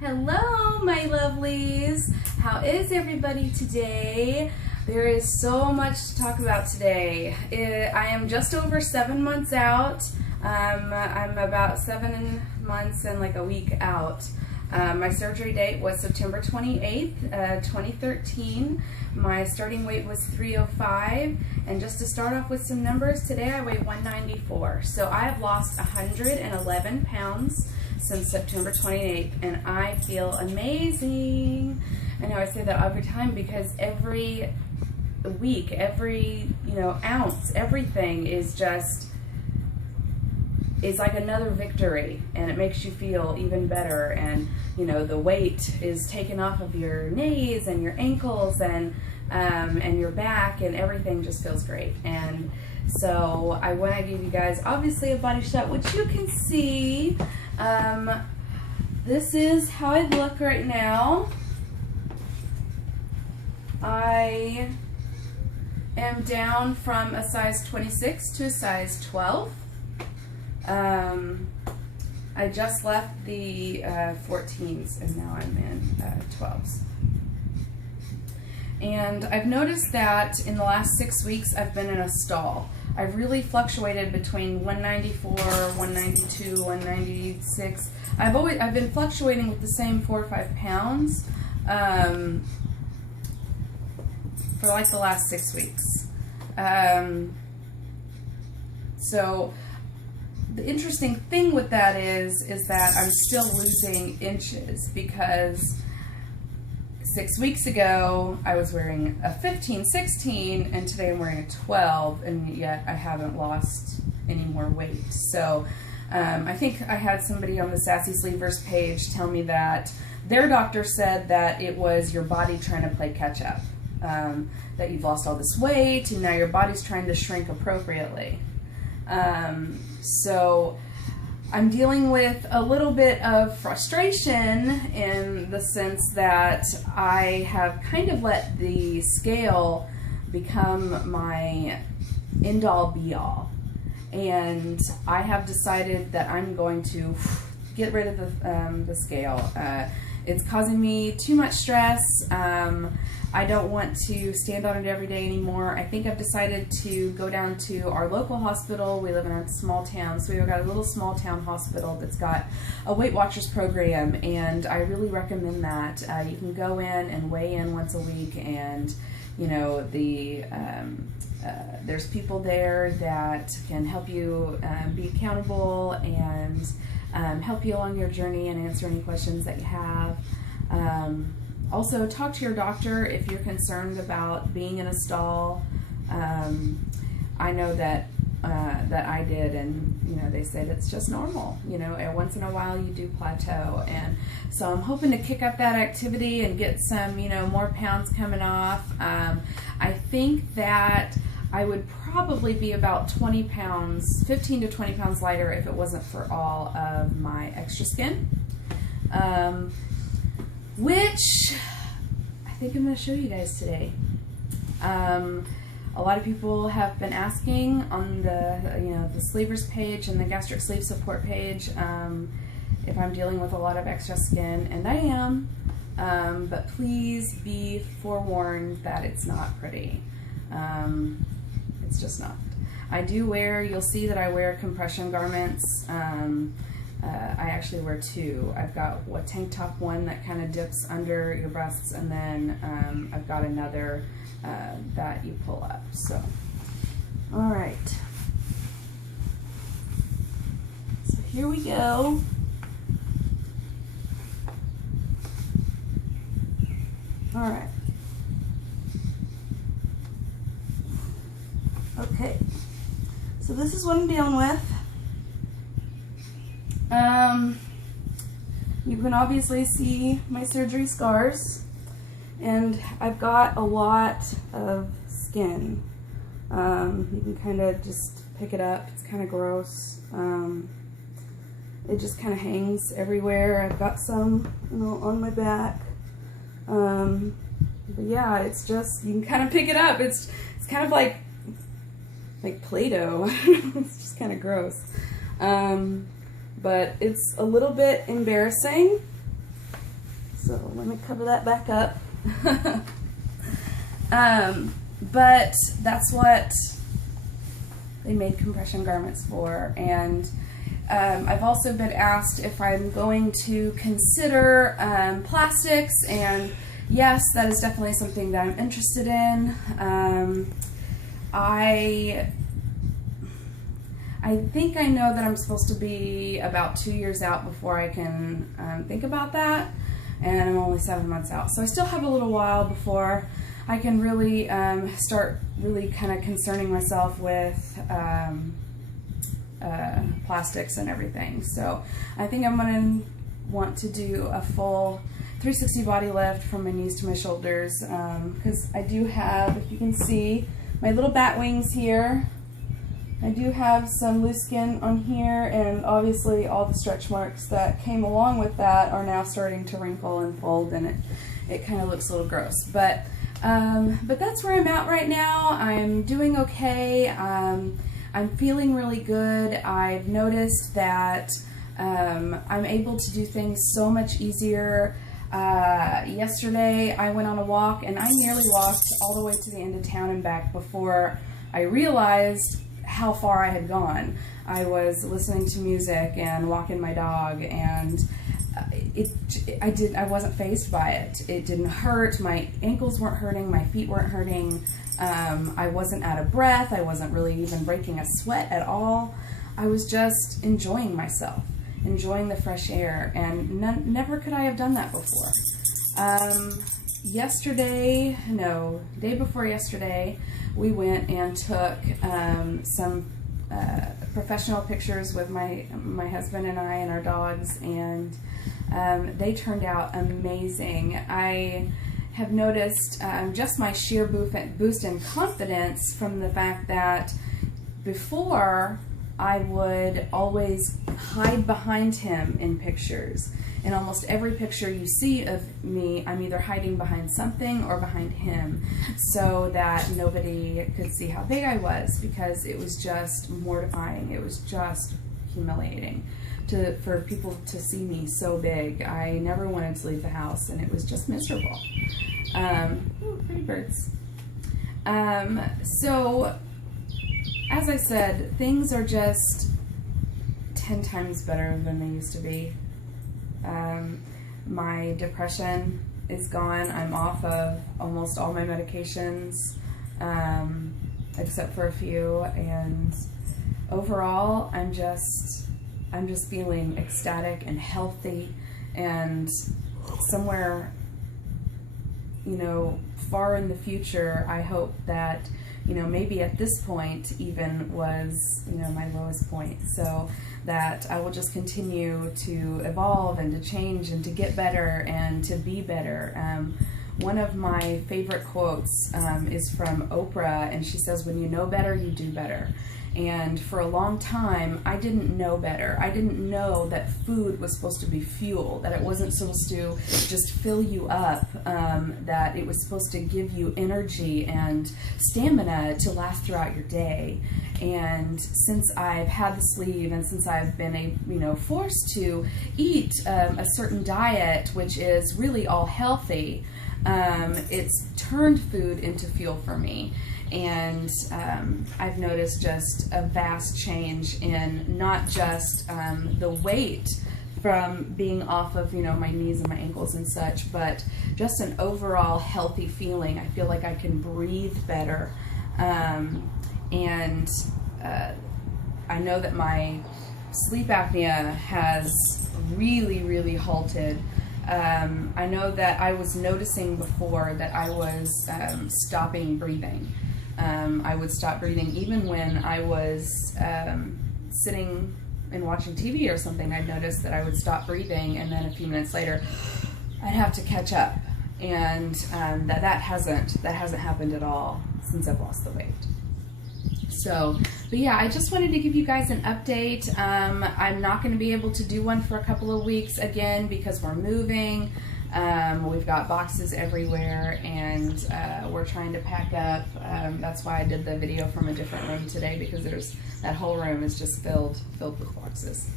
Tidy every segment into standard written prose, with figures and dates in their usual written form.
Hello, my lovelies. How is everybody today? There is so much to talk about today. I am just over 7 months out. I'm about 7 months and like a week out. My surgery date was September 28th, 2013. My starting weight was 305. And just to start off with some numbers, today I weigh 194. So I have lost 111 pounds since September 28th, and I feel amazing. I know I say that every time because every week, every ounce, everything is like another victory, and it makes you feel even better. And the weight is taken off of your knees and your ankles and your back, and everything just feels great. And so I want to give you guys obviously a body shot, which you can see. This is how I look right now. I am down from a size 26 to a size 12. I just left the 14s and now I'm in 12s. And I've noticed that in the last 6 weeks I've been in a stall. I've really fluctuated between 194, 192, 196. I've been fluctuating with the same 4 or 5 pounds for like the last 6 weeks. So the interesting thing with that is that I'm still losing inches, because 6 weeks ago I was wearing a 15, 16, and today I'm wearing a 12, and yet I haven't lost any more weight. So I think I had somebody on the Sassy Sleevers page tell me that their doctor said that it was your body trying to play catch up, that you've lost all this weight and now your body's trying to shrink appropriately. So I'm dealing with a little bit of frustration in the sense that I have kind of let the scale become my end-all be-all. And I have decided that I'm going to get rid of the scale. It's causing me too much stress. I don't want to stand on it every day anymore. I think I've decided to go down to our local hospital. We live in a small town, so we've got a little small town hospital that's got a Weight Watchers program, and I really recommend that. You can go in and weigh in once a week, and there's people there that can help you be accountable and help you along your journey and answer any questions that you have. Also, talk to your doctor if you're concerned about being in a stall. I know that I did, and they said it's just normal. Once in a while you do plateau, and so I'm hoping to kick up that activity and get some more pounds coming off. I think that I would probably be about 20 pounds, 15 to 20 pounds lighter if it wasn't for all of my extra skin. Which I think I'm going to show you guys today. A lot of people have been asking on the Sleevers page and the gastric sleeve support page if I'm dealing with a lot of extra skin, and I am, but please be forewarned that it's not pretty. It's just not. I do wear, you'll see that I wear compression garments. I actually wear two. I've got a tank top one that kind of dips under your breasts, and then I've got another that you pull up. So, all right. So here we go. All right. Okay. So this is what I'm dealing with. You can obviously see my surgery scars, and I've got a lot of skin. You can kind of just pick it up. It's kind of gross. It just kind of hangs everywhere. I've got some, on my back. But yeah, it's just, you can kind of pick it up. It's kind of like Play-Doh. It's just kind of gross. But it's a little bit embarrassing. So let me cover that back up. But that's what they made compression garments for. And I've also been asked if I'm going to consider plastics, and yes, that is definitely something that I'm interested in. I think I know that I'm supposed to be about 2 years out before I can think about that, and I'm only 7 months out. So I still have a little while before I can really start really kind of concerning myself with plastics and everything. So I think I'm going to want to do a full 360 body lift from my knees to my shoulders, because I do have, if you can see, my little bat wings here. I do have some loose skin on here, and obviously all the stretch marks that came along with that are now starting to wrinkle and fold, and it kind of looks a little gross. But that's where I'm at right now. I'm doing okay. I'm feeling really good. I've noticed that I'm able to do things so much easier. Yesterday I went on a walk, and I nearly walked all the way to the end of town and back before I realized how far I had gone. I was listening to music and walking my dog, and I wasn't fazed by it. It didn't hurt. My ankles weren't hurting. My feet weren't hurting. I wasn't out of breath. I wasn't really even breaking a sweat at all. I was just enjoying myself, enjoying the fresh air, and never could I have done that before. Day before yesterday, we went and took some professional pictures with my husband and I and our dogs, and they turned out amazing. I have noticed just my sheer boost in confidence from the fact that before I would always hide behind him in pictures. In almost every picture you see of me, I'm either hiding behind something or behind him so that nobody could see how big I was, because it was just mortifying. It was just humiliating for people to see me so big. I never wanted to leave the house, and it was just miserable. Ooh, pretty birds. So, as I said, things are just 10 times better than they used to be. My depression is gone. I'm off of almost all my medications, except for a few, and overall I'm just feeling ecstatic and healthy, and somewhere, far in the future, I hope that maybe at this point even was, my lowest point, so that I will just continue to evolve and to change and to get better and to be better. One of my favorite quotes is from Oprah, and she says, "When you know better, you do better." And for a long time, I didn't know better. I didn't know that food was supposed to be fuel, that it wasn't supposed to just fill you up, that it was supposed to give you energy and stamina to last throughout your day. And since I've had the sleeve, and since I've been forced to eat a certain diet, which is really all healthy, it's turned food into fuel for me. And I've noticed just a vast change in not just the weight from being off of my knees and my ankles and such, but just an overall healthy feeling. I feel like I can breathe better, and I know that my sleep apnea has really halted. I know that I was noticing before that I was stopping breathing. I would stop breathing even when I was sitting and watching TV or something. I'd notice that I would stop breathing, and then a few minutes later I'd have to catch up, and that hasn't happened at all since I've lost the weight. So, but yeah, I just wanted to give you guys an update. I'm not going to be able to do one for a couple of weeks again because we're moving. We've got boxes everywhere, and we're trying to pack up. That's why I did the video from a different room today, because that whole room is just filled with boxes.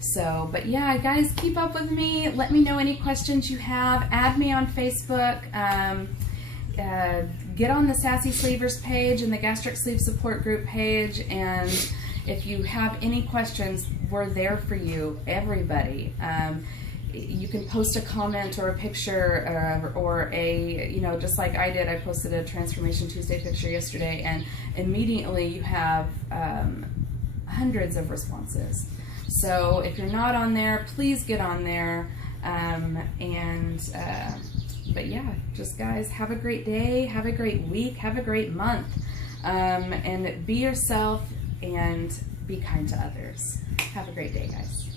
So, but yeah, guys, keep up with me. Let me know any questions you have. Add me on Facebook. Get on the Sassy Sleevers page and the Gastric Sleeve Support Group page, and if you have any questions, we're there for you, everybody. You can post a comment or a picture or a, you know, just like I did. I posted a Transformation Tuesday picture yesterday, and immediately you have hundreds of responses. So if you're not on there, please get on there. But yeah, just guys, have a great day, have a great week, have a great month, and be yourself and be kind to others. Have a great day, guys.